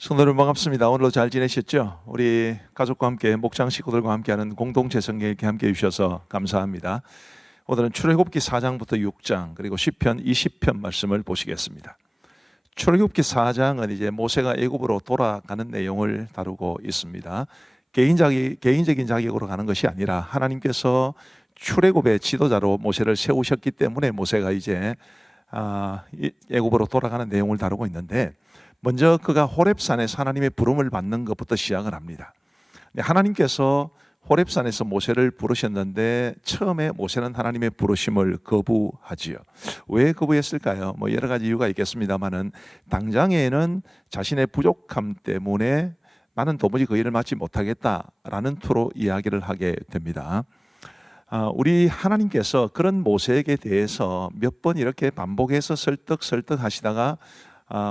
성도 여러분 반갑습니다. 오늘도 잘 지내셨죠? 우리 가족과 함께 목장 식구들과 함께하는 공동체 성경 읽기 함께해 주셔서 감사합니다. 오늘은 출애굽기 4장부터 6장 그리고 시편 20편 말씀을 보시겠습니다. 출애굽기 4장은 이제 모세가 애굽으로 돌아가는 내용을 다루고 있습니다. 개인적인 자격으로 가는 것이 아니라 하나님께서 출애굽의 지도자로 모세를 세우셨기 때문에 모세가 이제 애굽으로 돌아가는 내용을 다루고 있는데, 먼저 그가 호렙산에서 하나님의 부름을 받는 것부터 시작을 합니다. 하나님께서 호렙산에서 모세를 부르셨는데 처음에 모세는 하나님의 부르심을 거부하지요. 왜 거부했을까요? 여러 가지 이유가 있겠습니다만은 당장에는 자신의 부족함 때문에 나는 도무지 그 일을 맡지 못하겠다라는 투로 이야기를 하게 됩니다. 우리 하나님께서 그런 모세에게 대해서 몇 번 이렇게 반복해서 설득하시다가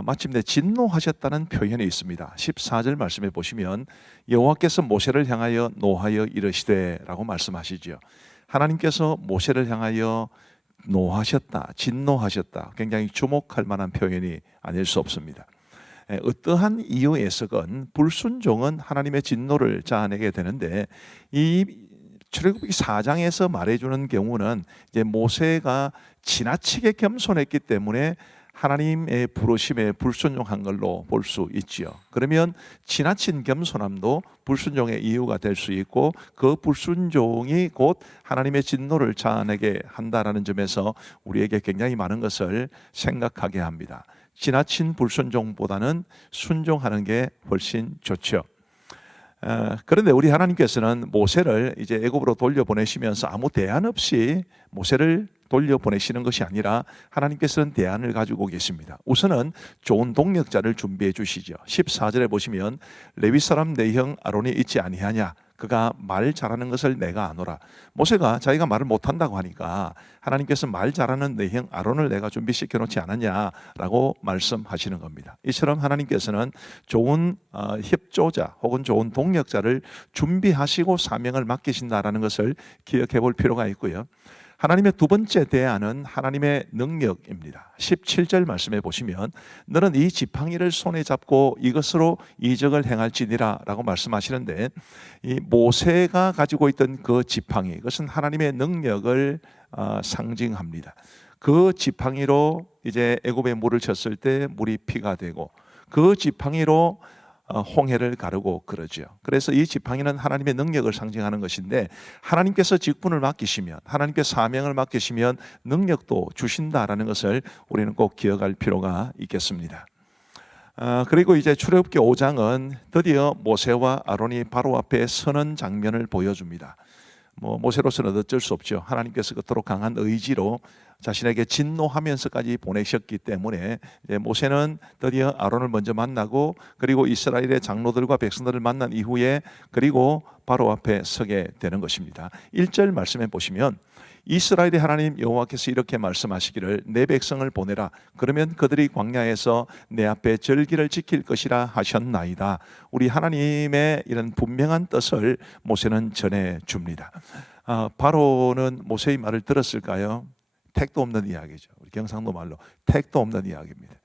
마침내 진노하셨다는 표현이 있습니다. 14절 말씀에 보시면 여호와께서 모세를 향하여 노하여 이르시되 라고 말씀하시죠. 하나님께서 모세를 향하여 노하셨다, 진노하셨다, 굉장히 주목할 만한 표현이 아닐 수 없습니다. 어떠한 이유에서건 불순종은 하나님의 진노를 자아내게 되는데, 이 출애굽기 4장에서 말해주는 경우는 이제 모세가 지나치게 겸손했기 때문에 하나님의 부르심에 불순종한 걸로 볼 수 있지요. 그러면 지나친 겸손함도 불순종의 이유가 될 수 있고, 그 불순종이 곧 하나님의 진노를 자아내게 한다라는 점에서 우리에게 굉장히 많은 것을 생각하게 합니다. 지나친 불순종보다는 순종하는 게 훨씬 좋죠. 그런데 우리 하나님께서는 모세를 이제 애굽으로 돌려보내시면서 아무 대안 없이 모세를 돌려보내시는 것이 아니라 하나님께서는 대안을 가지고 계십니다. 우선은 좋은 동력자를 준비해 주시죠. 14절에 보시면 레위 사람 내 형 아론이 있지 아니하냐, 그가 말 잘하는 것을 내가 아노라. 모세가 자기가 말을 못한다고 하니까 하나님께서 말 잘하는 내 형 아론을 내가 준비시켜 놓지 않았냐라고 말씀하시는 겁니다. 이처럼 하나님께서는 좋은 협조자 혹은 좋은 동력자를 준비하시고 사명을 맡기신다라는 것을 기억해 볼 필요가 있고요. 하나님의 두 번째 대안은 하나님의 능력입니다. 17절 말씀해 보시면 너는 이 지팡이를 손에 잡고 이것으로 이적을 행할지니라 라고 말씀하시는데, 이 모세가 가지고 있던 그 지팡이, 그것은 하나님의 능력을 상징합니다. 그 지팡이로 이제 애굽에 물을 쳤을 때 물이 피가 되고, 그 지팡이로 홍해를 가르고 그러죠. 그래서 이 지팡이는 하나님의 능력을 상징하는 것인데, 하나님께서 직분을 맡기시면, 하나님께서 사명을 맡기시면 능력도 주신다라는 것을 우리는 꼭 기억할 필요가 있겠습니다. 그리고 이제 출애굽기 5장은 드디어 모세와 아론이 바로 앞에 서는 장면을 보여줍니다. 모세로서는 어쩔 수 없죠. 하나님께서 그토록 강한 의지로 자신에게 진노하면서까지 보내셨기 때문에 이제 모세는 드디어 아론을 먼저 만나고, 그리고 이스라엘의 장로들과 백성들을 만난 이후에 그리고 바로 앞에 서게 되는 것입니다. 1절 말씀해 보시면 이스라엘의 하나님 여호와께서 이렇게 말씀하시기를 내 백성을 보내라. 그러면 그들이 광야에서 내 앞에 절기를 지킬 것이라 하셨나이다. 우리 하나님의 이런 분명한 뜻을 모세는 전해 줍니다. 바로는 모세의 말을 들었을까요? 택도 없는 이야기죠. 우리 경상도 말로 택도 없는 이야기입니다.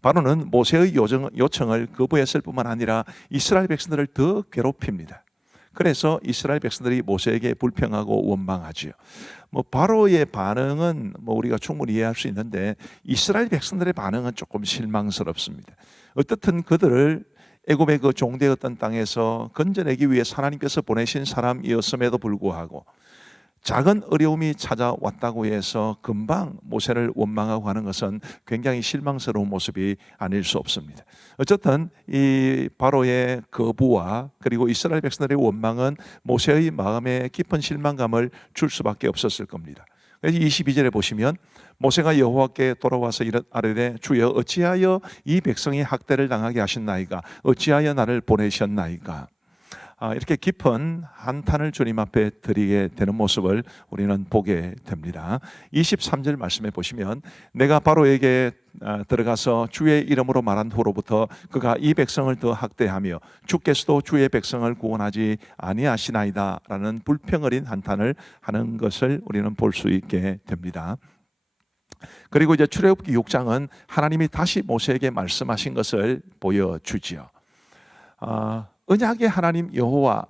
바로는 모세의 요청을 거부했을 뿐만 아니라 이스라엘 백성들을 더 괴롭힙니다. 그래서 이스라엘 백성들이 모세에게 불평하고 원망하지요. 바로의 반응은 우리가 충분히 이해할 수 있는데, 이스라엘 백성들의 반응은 조금 실망스럽습니다. 어떻든 그들을 애굽의 그 종되었던 땅에서 건져내기 위해 하나님께서 보내신 사람이었음에도 불구하고 작은 어려움이 찾아왔다고 해서 금방 모세를 원망하고 하는 것은 굉장히 실망스러운 모습이 아닐 수 없습니다. 어쨌든 이 바로의 거부와 그리고 이스라엘 백성들의 원망은 모세의 마음에 깊은 실망감을 줄 수밖에 없었을 겁니다. 그래서 22절에 보시면 모세가 여호와께 돌아와서 아뢰되 주여 어찌하여 이 백성이 학대를 당하게 하셨나이까, 어찌하여 나를 보내셨나이까. 이렇게 깊은 한탄을 주님 앞에 드리게 되는 모습을 우리는 보게 됩니다. 23절 말씀에 보시면 내가 바로에게 들어가서 주의 이름으로 말한 후로부터 그가 이 백성을 더 학대하며 주께서도 주의 백성을 구원하지 아니하시나이다 라는 불평어린 한탄을 하는 것을 우리는 볼 수 있게 됩니다. 그리고 이제 출애굽기 6장은 하나님이 다시 모세에게 말씀하신 것을 보여주지요. 언약의 하나님 여호와,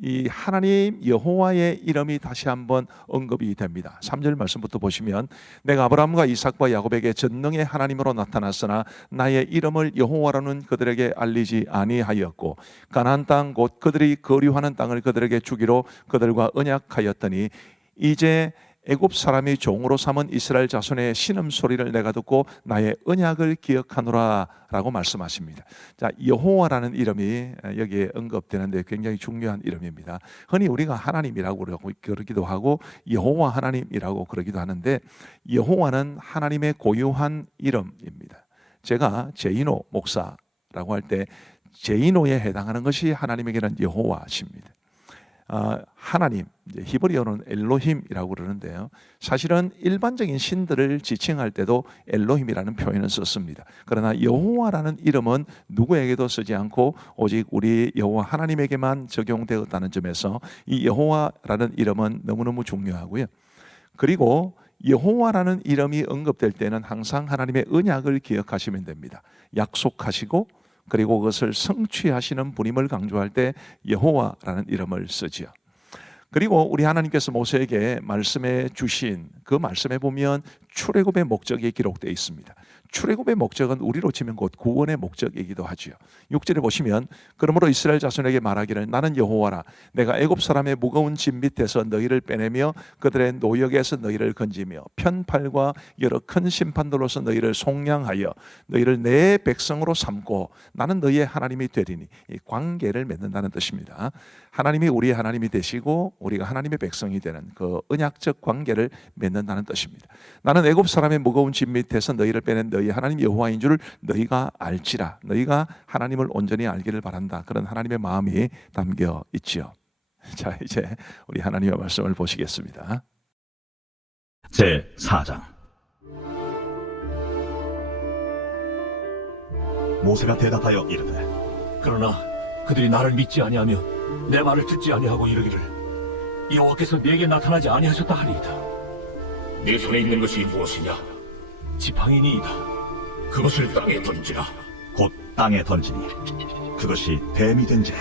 이 하나님 여호와의 이름이 다시 한번 언급이 됩니다. 3절 말씀부터 보시면 내가 아브라함과 이삭과 야곱에게 전능의 하나님으로 나타났으나 나의 이름을 여호와라는 그들에게 알리지 아니하였고 가나안 땅 곧 그들이 거류하는 땅을 그들에게 주기로 그들과 언약하였더니 이제 애굽 사람이 종으로 삼은 이스라엘 자손의 신음소리를 내가 듣고 나의 언약을 기억하노라 라고 말씀하십니다. 자, 여호와라는 이름이 여기에 언급되는데 굉장히 중요한 이름입니다. 흔히 우리가 하나님이라고 그러기도 하고 여호와 하나님이라고 그러기도 하는데 여호와는 하나님의 고유한 이름입니다. 제가 제이노 목사라고 할 때 제이노에 해당하는 것이 하나님에게는 여호와십니다. 하나님, 히브리어는 엘로힘이라고 그러는데요. 사실은 일반적인 신들을 지칭할 때도 엘로힘이라는 표현을 썼습니다. 그러나 여호와라는 이름은 누구에게도 쓰지 않고 오직 우리 여호와 하나님에게만 적용되었다는 점에서 이 여호와라는 이름은 너무너무 중요하고요. 그리고 여호와라는 이름이 언급될 때는 항상 하나님의 언약을 기억하시면 됩니다. 약속하시고 그리고 그것을 성취하시는 분임을 강조할 때 여호와라는 이름을 쓰지요. 그리고 우리 하나님께서 모세에게 말씀해 주신 그 말씀에 보면 출애굽의 목적이 기록되어 있습니다. 출애굽의 목적은 우리로 치면 곧 구원의 목적이기도 하지요. 6절에 보시면 그러므로 이스라엘 자손에게 말하기를 나는 여호와라 내가 애굽 사람의 무거운 짐 밑에서 너희를 빼내며 그들의 노역에서 너희를 건지며 편팔과 여러 큰 심판들로서 너희를 속량하여 너희를 내 백성으로 삼고 나는 너희의 하나님이 되리니 이 관계를 맺는다는 뜻입니다. 하나님이 우리의 하나님이 되시고 우리가 하나님의 백성이 되는 그 언약적 관계를 맺는다는 뜻입니다. 나는 애굽 사람의 무거운 짐 밑에서 너희를 빼낸 너희 하나님 여호와인 줄 너희가 알지라. 너희가 하나님을 온전히 알기를 바란다. 그런 하나님의 마음이 담겨 있지요. 자, 이제 우리 하나님의 말씀을 보시겠습니다. 제 4장. 모세가 대답하여 이르되 그러나 그들이 나를 믿지 아니하며 내 말을 듣지 아니하고 이르기를 여호와께서 내게 나타나지 아니하셨다 하리이다. 네 손에 있는 것이 무엇이냐? 지팡이니이다. 그것을 땅에 던지라. 곧 땅에 던지니 그것이 뱀이 된지라.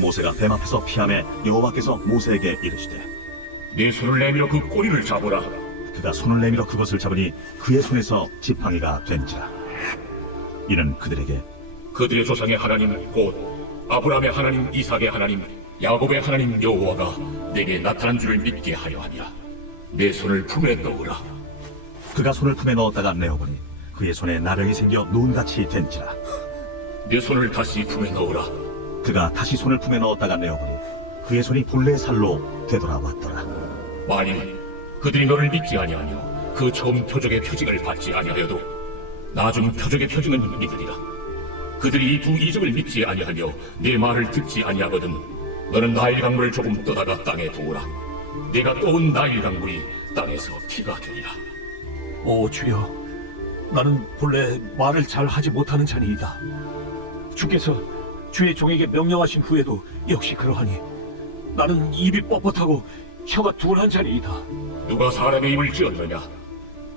모세가 뱀 앞에서 피하매 여호와께서 모세에게 이르시되 네 손을 내밀어 그 꼬리를 잡으라. 그가 손을 내밀어 그것을 잡으니 그의 손에서 지팡이가 된지라. 이는 그들에게 그들의 조상의 하나님 곧 아브라함의 하나님, 이삭의 하나님, 야곱의 하나님 여호와가 내게 나타난 줄을 믿게 하려 함이라. 내 손을 품에 넣으라. 그가 손을 품에 넣었다가 내어보니 그의 손에 나력이 생겨 눈같이 된지라. 내 손을 다시 품에 넣으라. 그가 다시 손을 품에 넣었다가 내어보니 그의 손이 본래 살로 되돌아왔더라. 만일 그들이 너를 믿지 아니하며 그 처음 표적의 표징을 받지 아니하여도 나중 표적의 표징은 믿으리라. 그들이 이 두 이적을 믿지 아니하며 내 말을 듣지 아니하거든 너는 나일 강물을 조금 떠다가 땅에 두으라. 내가 떠온 나일 강물이 땅에서 피가 되리라. 오 주여, 나는 본래 말을 잘 하지 못하는 자니이다. 주께서 주의 종에게 명령하신 후에도 역시 그러하니 나는 입이 뻣뻣하고 혀가 둔한 자니이다. 누가 사람의 입을 지었느냐?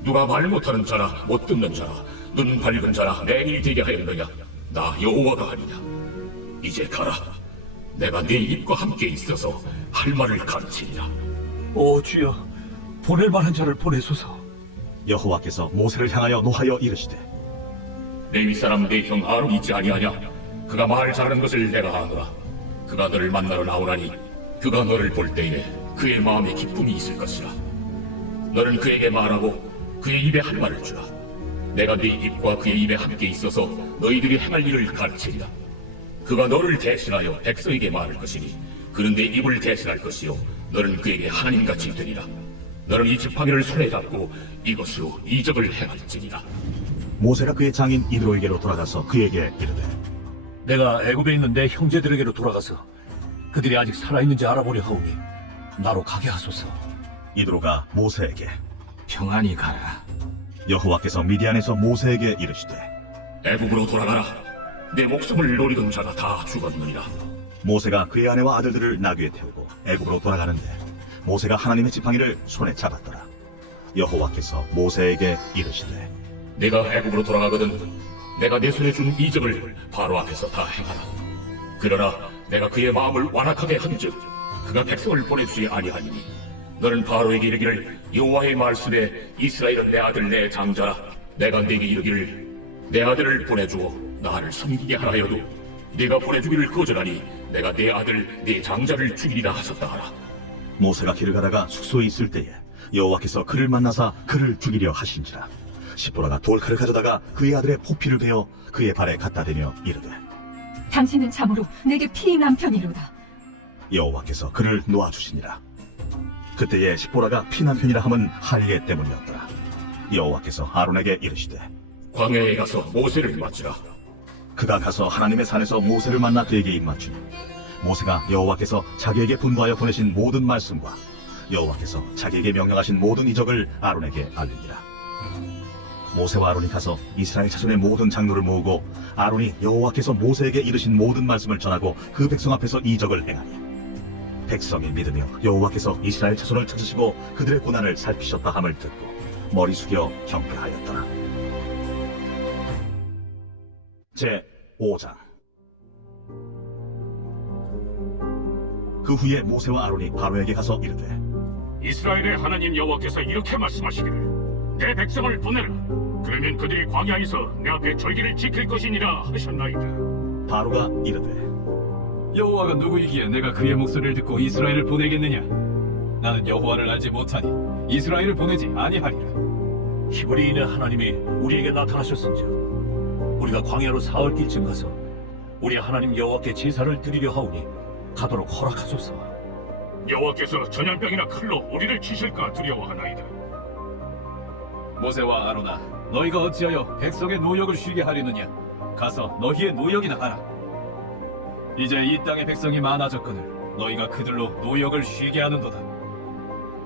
누가 말 못하는 자라 못 듣는 자라 눈 밝은 자라 맹인이 되게 하였느냐? 나 여호와가 아니냐? 이제 가라. 내가 네 입과 함께 있어서 할 말을 가르치리라. 오 주여, 보낼 만한 자를 보내소서. 여호와께서 모세를 향하여 노하여 이르시되 레위 사람 내 형 아론 있지 아니하냐? 그가 말 잘하는 것을 내가 아노라. 그가 너를 만나러 나오나니 그가 너를 볼 때에 그의 마음에 기쁨이 있을 것이라. 너는 그에게 말하고 그의 입에 할 말을 주라. 내가 네 입과 그의 입에 함께 있어서 너희들이 행할 일을 가르치리라. 그가 너를 대신하여 백성에게 말할 것이니 그는 내 입을 대신할 것이요 너는 그에게 하나님같이 되리라. 너는 이 지팡이를 손에 잡고 이것으로 이적을 행할지니라. 모세가 그의 장인 이드로에게로 돌아가서 그에게 이르되 내가 애굽에 있는 내 형제들에게로 돌아가서 그들이 아직 살아있는지 알아보려 하오니 나로 가게 하소서. 이드로가 모세에게 평안히 가라. 여호와께서 미디안에서 모세에게 이르시되 애굽으로 돌아가라. 내 목숨을 노리던 자가 다 죽었느니라. 모세가 그의 아내와 아들들을 나귀에 태우고 애굽으로 돌아가는데 모세가 하나님의 지팡이를 손에 잡았더라. 여호와께서 모세에게 이르시되 내가 애굽으로 돌아가거든 내가 내 손에 준 이적을 바로 앞에서 다 행하라. 그러나 내가 그의 마음을 완악하게 한즉 그가 백성을 보내주지 아니하니니 너는 바로에게 이르기를 여호와의 말씀에 이스라엘은 내 아들 내 장자라. 내가 네게 이르기를 내 아들을 보내주어 나를 섬기게 하라여도 네가 보내주기를 거절하니 내가 내 아들 내 장자를 죽이리라 하셨다 하라. 모세가 길을 가다가 숙소에 있을 때에 여호와께서 그를 만나사 그를 죽이려 하신지라. 시보라가 돌칼을 가져다가 그의 아들의 포피를 베어 그의 발에 갖다 대며 이르되 당신은 참으로 내게 피인 남편이로다. 여호와께서 그를 놓아주시니라. 그때에 시보라가 피난편이라 함은 할례 때문이었더라. 여호와께서 아론에게 이르시되 광야에 가서 모세를 맞으라. 그가 가서 하나님의 산에서 모세를 만나 그에게 입맞추니 모세가 여호와께서 자기에게 분부하여 보내신 모든 말씀과 여호와께서 자기에게 명령하신 모든 이적을 아론에게 알리니라. 모세와 아론이 가서 이스라엘 자손의 모든 장로를 모으고 아론이 여호와께서 모세에게 이르신 모든 말씀을 전하고 그 백성 앞에서 이적을 행하니 백성이 믿으며 여호와께서 이스라엘 자손을 찾으시고 그들의 고난을 살피셨다 함을 듣고 머리 숙여 경배하였더라. 제 5장. 그 후에 모세와 아론이 바로에게 가서 이르되 이스라엘의 하나님 여호와께서 이렇게 말씀하시기를 내 백성을 보내라. 그러면 그들이 광야에서 내 앞에 절기를 지킬 것이니라 하셨나이다. 바로가 이르되 여호와가 누구이기에 내가 그의 목소리를 듣고 이스라엘을 보내겠느냐? 나는 여호와를 알지 못하니 이스라엘을 보내지 아니하리라. 히브리인의 하나님이 우리에게 나타나셨은즉 우리가 광야로 사흘 길쯤 가서 우리 하나님 여호와께 제사를 드리려 하오니 가도록 허락하소서. 여호와께서 전염병이나 칼로 우리를 치실까 두려워하나이다. 모세와 아론아, 너희가 어찌하여 백성의 노역을 쉬게 하려느냐? 가서 너희의 노역이나 하라. 이제 이 땅의 백성이 많아졌거늘 너희가 그들로 노역을 쉬게 하는도다.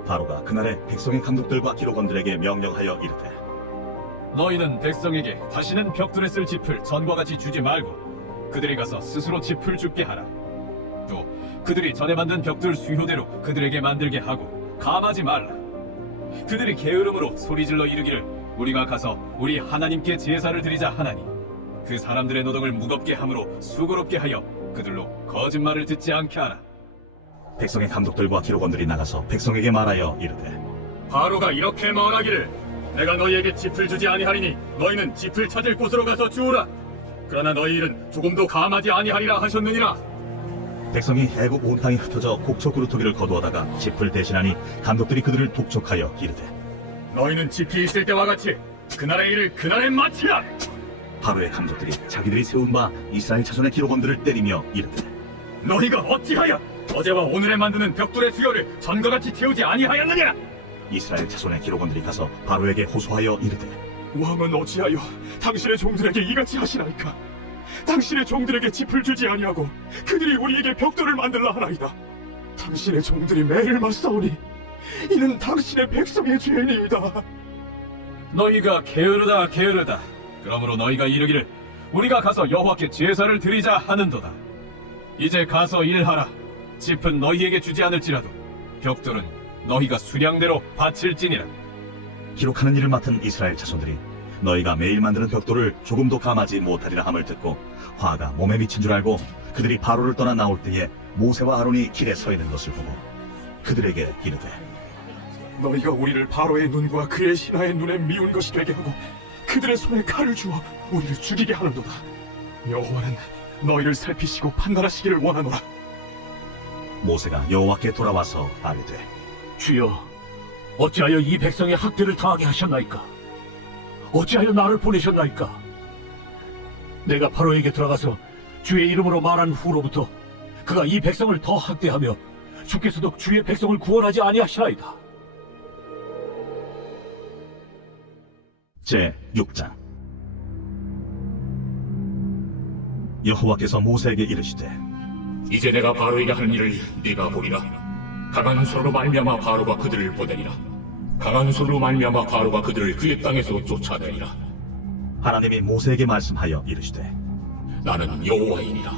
바로가 그날에 백성의 감독들과 기록원들에게 명령하여 이르되 너희는 백성에게 다시는 벽돌에 쓸 짚을 전과 같이 주지 말고 그들이 가서 스스로 짚을 줍게 하라. 또 그들이 전에 만든 벽돌 수효대로 그들에게 만들게 하고 감하지 말라. 그들이 게으름으로 소리질러 이르기를 우리가 가서 우리 하나님께 제사를 드리자 하나니 그 사람들의 노동을 무겁게 함으로 수고롭게 하여 그들로 거짓말을 듣지 않게 하라. 백성의 감독들과 기록원들이 나가서 백성에게 말하여 이르되 바로가 이렇게 말하기를 내가 너희에게 짚을 주지 아니하리니 너희는 짚을 찾을 곳으로 가서 주우라. 그러나 너희 일은 조금도 감하지 아니하리라 하셨느니라. 백성이 애굽 온 땅에 흩어져 곡초 그루터기를 거두어다가 짚을 대신하니 감독들이 그들을 독촉하여 이르되 너희는 짚이 있을 때와 같이 그날의 일을 그날에 마치라. 바로의 감독들이 자기들이 세운 바 이스라엘 자손의 기록원들을 때리며 이르되 너희가 어찌하여 어제와 오늘에 만드는 벽돌의 수요를 전과 같이 채우지 아니하였느냐? 이스라엘 자손의 기록원들이 가서 바로에게 호소하여 이르되 왕은 어찌하여 당신의 종들에게 이같이 하시나이까? 당신의 종들에게 짚을 주지 아니하고 그들이 우리에게 벽돌을 만들라 하나이다. 당신의 종들이 매일 맞사오니 이는 당신의 백성의 죄니이다. 너희가 게으르다 게으르다. 그러므로 너희가 이르기를 우리가 가서 여호와께 제사를 드리자 하는도다. 이제 가서 일하라. 짚은 너희에게 주지 않을지라도 벽돌은 너희가 수량대로 바칠지니라. 기록하는 일을 맡은 이스라엘 자손들이 너희가 매일 만드는 벽돌을 조금도 감하지 못하리라 함을 듣고 화가 몸에 미친 줄 알고 그들이 바로를 떠나 나올 때에 모세와 아론이 길에 서 있는 것을 보고 그들에게 이르되 너희가 우리를 바로의 눈과 그의 신하의 눈에 미운 것이 되게 하고 그들의 손에 칼을 주어 우리를 죽이게 하는도다. 여호와는 너희를 살피시고 판단하시기를 원하노라. 모세가 여호와께 돌아와서 아뢰되 주여, 어찌하여 이 백성의 학대를 당하게 하셨나이까? 어찌하여 나를 보내셨나이까? 내가 바로에게 들어가서 주의 이름으로 말한 후로부터 그가 이 백성을 더 학대하며 주께서도 주의 백성을 구원하지 아니하시나이다. 제 6장. 여호와께서 모세에게 이르시되 이제 내가 바로에게 하는 일을 네가 보리라. 강한 손으로 말미암아 바로가 그들을 보내리라. 강한 손으로 말미암아 바로가 그들을 그의 땅에서 쫓아내리라. 하나님이 모세에게 말씀하여 이르시되 나는 여호와이니라.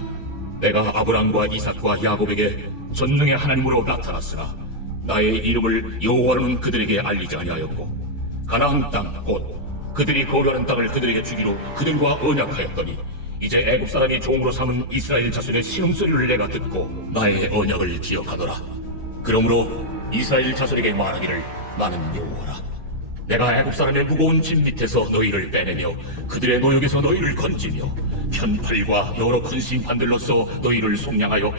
내가 아브람과 이삭과 야곱에게 전능의 하나님으로 나타났으나 나의 이름을 여호와로는 그들에게 알리지 아니하였고 가나안 땅 곧 그들이 거류하는 땅을 그들에게 주기로 그들과 언약하였더니 이제 애굽 사람이 종으로 삼은 이스라엘 자손의 신음소리를 내가 듣고 나의 언약을 기억하노라. 그러므로 이스라엘 자손에게 말하기를 나는 여호와라. 내가 애굽 사람의 무거운 짐 밑에서 너희를 빼내며 그들의 노역에서 너희를 건지며 편팔과 여러 큰 심판들로서 너희를 속량하여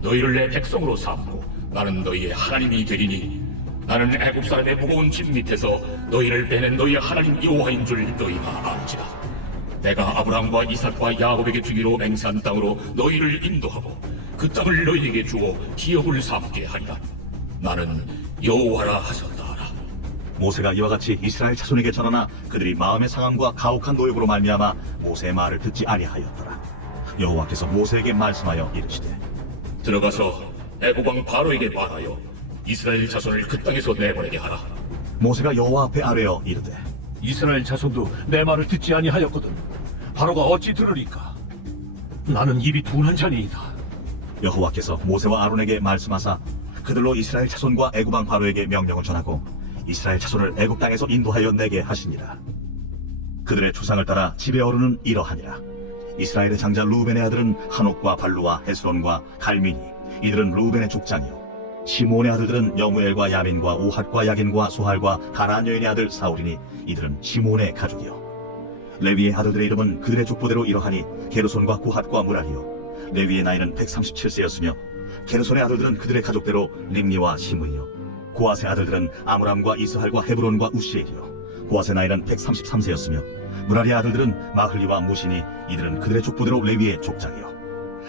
너희를 내 백성으로 삼고 나는 너희의 하나님이 되리니 나는 애굽 사람의 무거운 짐 밑에서 너희를 빼낸 너희의 하나님 여호와인 줄 너희가 알지라. 내가 아브라함과 이삭과 야곱에게 주기로 맹세한 땅으로 너희를 인도하고 그 땅을 너희에게 주어 기업을 삼게 하리라. 나는 여호와라 하셨다. 모세가 이와 같이 이스라엘 자손에게 전하나 그들이 마음의 상함과 가혹한 노역으로 말미암아 모세의 말을 듣지 아니하였더라. 여호와께서 모세에게 말씀하여 이르시되 들어가서 애굽 왕 바로에게 말하여 이스라엘 자손을 그 땅에서 내보내게 하라. 모세가 여호와 앞에 아뢰어 이르되 이스라엘 자손도 내 말을 듣지 아니하였거든. 바로가 어찌 들으리까? 나는 입이 둔한 자니이다. 여호와께서 모세와 아론에게 말씀하사 그들로 이스라엘 자손과 애굽 왕 바로에게 명령을 전하고 이스라엘 자손을 애굽 땅에서 인도하여 내게 하시니라. 그들의 추상을 따라 집의 어른은 이러하니라. 이스라엘의 장자 루벤의 아들은 한옥과 발루와 헤스론과 갈미니, 이들은 루벤의 족장이요. 시므온의 아들들은 여무엘과 야민과 오핫과 야긴과 소할과 가나안 여인의 아들 사울이니 이들은 시므온의 가족이요. 레위의 아들들의 이름은 그들의 족보대로 이러하니 게르손과 고핫과 무라리요. 레위의 나이는 137세였으며 게르손의 아들들은 그들의 가족대로 림니와 시므이요. 고핫의 아들들은 아므람과 이스할과 헤브론과 우시엘이요. 고핫의 나이는 133세였으며 무라리의 아들들은 마흘리와 무시니 이들은 그들의 족보대로 레위의 족장이요.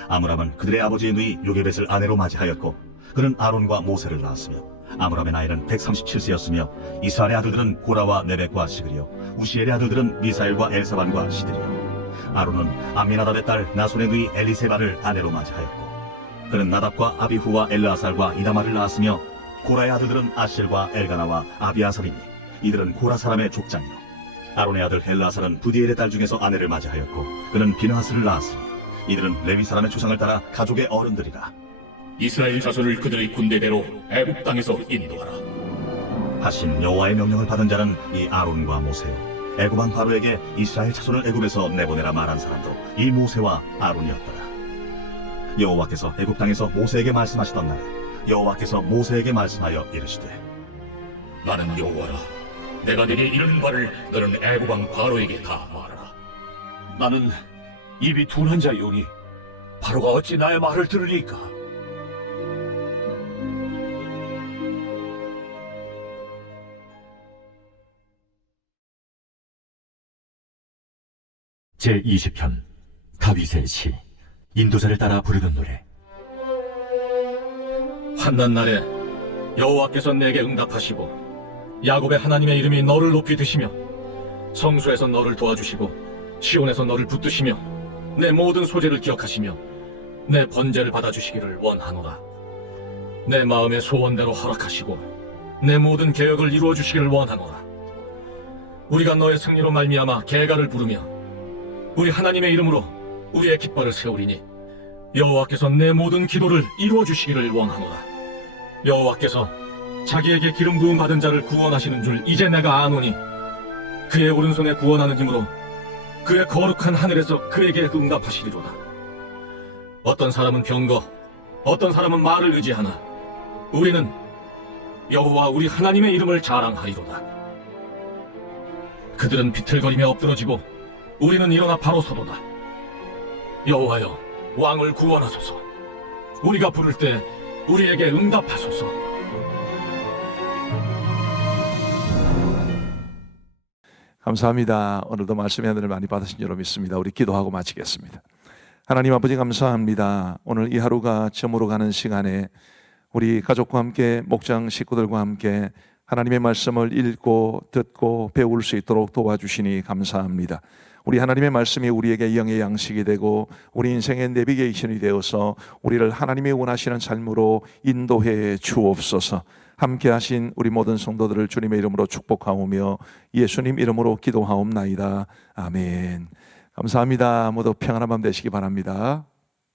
아므람은 그들의 아버지의 누이 요게벳을 아내로 맞이하였고 그는 아론과 모세를 낳았으며 아므람의 나이는 137세였으며 이스라엘의 아들들은 고라와 네벡과 시그리요. 우시엘의 아들들은 미사엘과 엘사반과 시드리요. 아론은 암미나답의 딸 나손의 누이 엘리세바를 아내로 맞이하였고 그는 나답과 아비후와 엘르아살과 이다말을 낳았으며 고라의 아들들은 아실과 엘가나와 아비아살이니 이들은 고라 사람의 족장이요. 아론의 아들 엘르아살은 부디엘의 딸 중에서 아내를 맞이하였고 그는 비느하스를 낳았으니 이들은 레위 사람의 조상을 따라 가족의 어른들이라. 이스라엘 자손을 그들의 군대대로 애굽 땅에서 인도하라. 하신 여호와의 명령을 받은 자는 이 아론과 모세요. 애굽 왕 바로에게 이스라엘 자손을 애굽에서 내보내라 말한 사람도 이 모세와 아론이었더라. 여호와께서 애굽 땅에서 모세에게 말씀하시던 날에 여호와께서 모세에게 말씀하여 이르시되 나는 여호와라. 내가 네게 이르는 바를 너는 애굽 왕 바로에게 다 말하라. 나는 입이 둔한 자이오니 바로가 어찌 나의 말을 들으리까? 제20편 다윗의 시 인도자를 따라 부르는 노래. 환난 날에 여호와께서 내게 응답하시고 야곱의 하나님의 이름이 너를 높이 드시며 성소에서 너를 도와주시고 시온에서 너를 붙드시며 내 모든 소재를 기억하시며 내 번제를 받아주시기를 원하노라. 내 마음의 소원대로 허락하시고 내 모든 계획을 이루어 주시기를 원하노라. 우리가 너의 승리로 말미암아 계가를 부르며 우리 하나님의 이름으로 우리의 깃발을 세우리니 여호와께서 내 모든 기도를 이루어 주시기를 원하노라. 여호와께서 자기에게 기름 부음 받은 자를 구원하시는 줄 이제 내가 아노니 그의 오른손에 구원하는 힘으로 그의 거룩한 하늘에서 그에게 응답하시리로다. 어떤 사람은 병거, 어떤 사람은 말을 의지하나 우리는 여호와 우리 하나님의 이름을 자랑하리로다. 그들은 비틀거리며 엎드러지고 우리는 일어나 바로 서도다. 여호와여, 왕을 구원하소서. 우리가 부를 때 우리에게 응답하소서. 감사합니다. 오늘도 말씀의 하늘을 많이 받으신 줄로 믿습니다. 우리 기도하고 마치겠습니다. 하나님 아버지 감사합니다. 오늘 이 하루가 저물어 가는 시간에 우리 가족과 함께 목장 식구들과 함께 하나님의 말씀을 읽고 듣고 배울 수 있도록 도와주시니 감사합니다. 우리 하나님의 말씀이 우리에게 영의 양식이 되고 우리 인생의 내비게이션이 되어서 우리를 하나님이 원하시는 삶으로 인도해 주옵소서. 함께 하신 우리 모든 성도들을 주님의 이름으로 축복하오며 예수님 이름으로 기도하옵나이다. 아멘. 감사합니다. 모두 평안한 밤 되시기 바랍니다.